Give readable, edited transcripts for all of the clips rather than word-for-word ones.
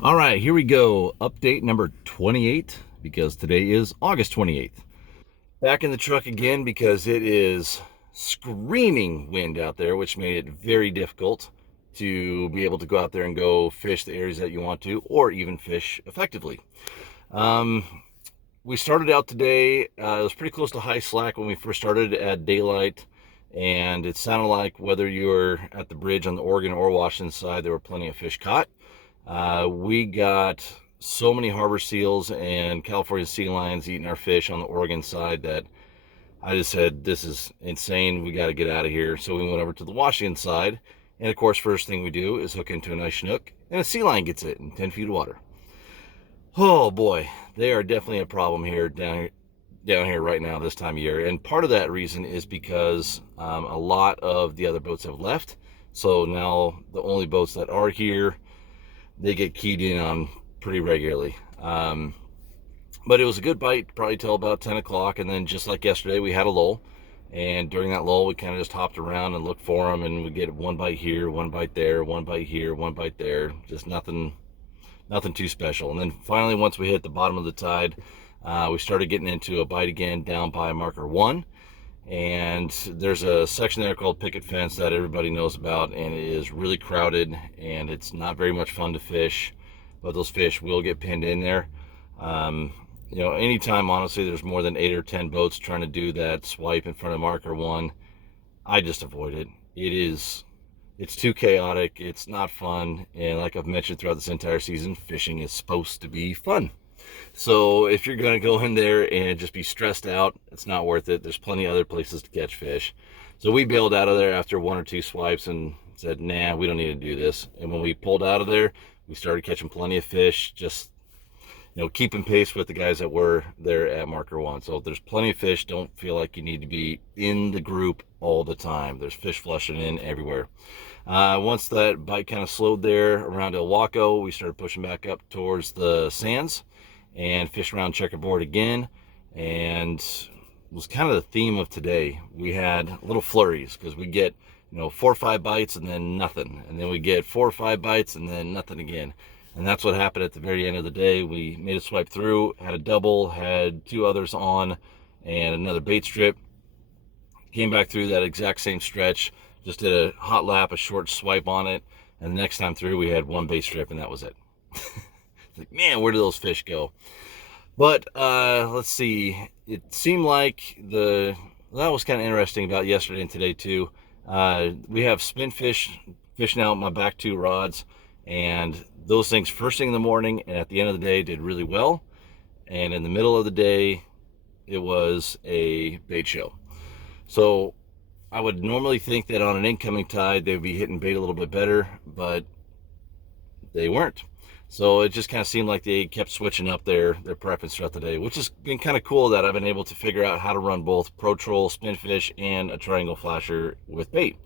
All right, here we go. Update number 28 because today is August 28th. Back in the truck again because it is screaming wind out there, which made it very difficult to be able to go out there and go fish the areas that you want to, or even fish effectively. Um, we started out today, it was pretty close to high slack when we first started at daylight, and it sounded like whether you were at the bridge on the Oregon or Washington side, there were plenty of fish caught. We got so many harbor seals and California sea lions eating our fish on the Oregon side that I just said, this is insane. We got to get out of here. So we went over to the Washington side. And of course, first thing we do is hook into a nice Chinook, and a sea lion gets it in 10 feet of water. Oh boy, they are definitely a problem here down here right now this time of year. And part of that reason is because a lot of the other boats have left. So now the only boats that are here, they get keyed in on pretty regularly. But it was a good bite, probably till about 10 o'clock. And then just like yesterday, we had a lull. And during that lull, we kind of just hopped around and looked for them. And we get one bite here, one bite there, one bite here, one bite there. Just nothing too special. And then finally, once we hit the bottom of the tide, we started getting into a bite again down by marker 1. And there's a section there called picket fence that everybody knows about, and it is really crowded, and it's not very much fun to fish, but those fish will get pinned in there. Anytime, honestly, there's more than 8 or 10 boats trying to do that swipe in front of marker 1, I just avoid it. It's too chaotic, it's not fun, and like I've mentioned throughout this entire season, fishing is supposed to be fun. So if you're going to go in there and just be stressed out, it's not worth it. There's plenty of other places to catch fish. So we bailed out of there after 1 or 2 swipes and said, nah, we don't need to do this. And when we pulled out of there, we started catching plenty of fish, just keeping pace with the guys that were there at marker 1. So if there's plenty of fish, don't feel like you need to be in the group all the time. There's fish flushing in everywhere. Once that bite kind of slowed there around El Waco, we started pushing back up towards the sands and fish around checkerboard again. And it was kind of the theme of today. We had little flurries because we get 4 or 5 bites and then nothing, and then we get 4 or 5 bites and then nothing again. And that's what happened at the very end of the day. We made a swipe through, had a double, had 2 others on, and another bait strip. Came back through that exact same stretch, just did a hot lap, a short swipe on it, and the next time through we had 1 bait strip, and that was it. Like, man, where do those fish go? But let's see. It seemed like that was kind of interesting about yesterday and today too. We have spin fish fishing out my back 2 rods, and those things first thing in the morning and at the end of the day did really well. And in the middle of the day, it was a bait show. So I would normally think that on an incoming tide, they'd be hitting bait a little bit better, but they weren't. So it just kind of seemed like they kept switching up their preference throughout the day, which has been kind of cool that I've been able to figure out how to run both Pro Troll, spin fish, and a triangle flasher with bait.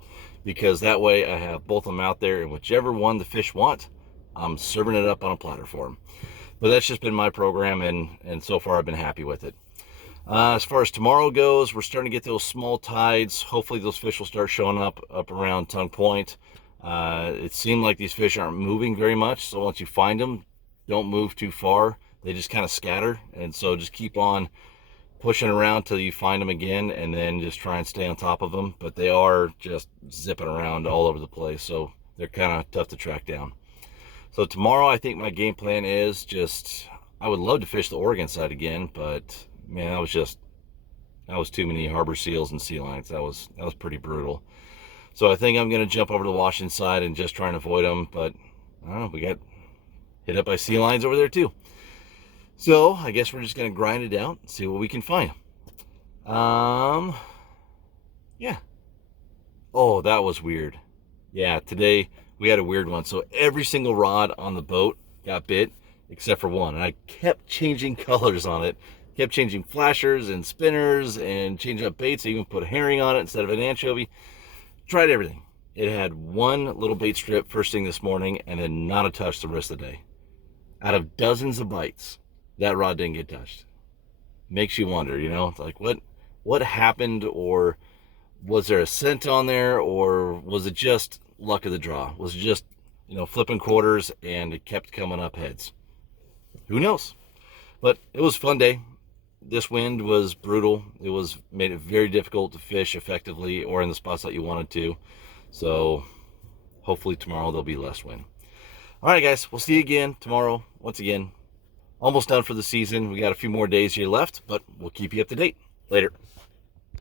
Because that way I have both of them out there, and whichever one the fish want, I'm serving it up on a platter for them. But that's just been my program, and so far I've been happy with it. As far as tomorrow goes, we're starting to get those small tides. Hopefully those fish will start showing up around Tongue Point. It seemed like these fish aren't moving very much, so once you find them, don't move too far. They just kind of scatter, and so just keep on pushing around till you find them again, and then just try and stay on top of them. But they are just zipping around all over the place, so they're kind of tough to track down. So tomorrow, I think my game plan is I would love to fish the Oregon side again, but man, that was too many harbor seals and sea lions. That was pretty brutal. So I think I'm going to jump over to the Washington side and just try and avoid them. But I don't know, we got hit up by sea lions over there too. So I guess we're just going to grind it out and see what we can find. Yeah. Oh, that was weird. Yeah, today we had a weird one. So every single rod on the boat got bit except for one. And I kept changing colors on it. Kept changing flashers and spinners and changing up baits. I even put a herring on it instead of an anchovy. Tried everything. It had 1 little bait strip first thing this morning, and then not a touch the rest of the day. Out of dozens of bites, that rod didn't get touched. Makes you wonder, it's like what happened, or was there a scent on there, or was it just luck of the draw? Was it just flipping quarters, and it kept coming up heads. Who knows? But it was a fun day. This wind was brutal. It made it very difficult to fish effectively or in the spots that you wanted to. So hopefully tomorrow there'll be less wind. All right, guys, we'll see you again tomorrow. Once again, almost done for the season. We got a few more days here left, but we'll keep you up to date. Later.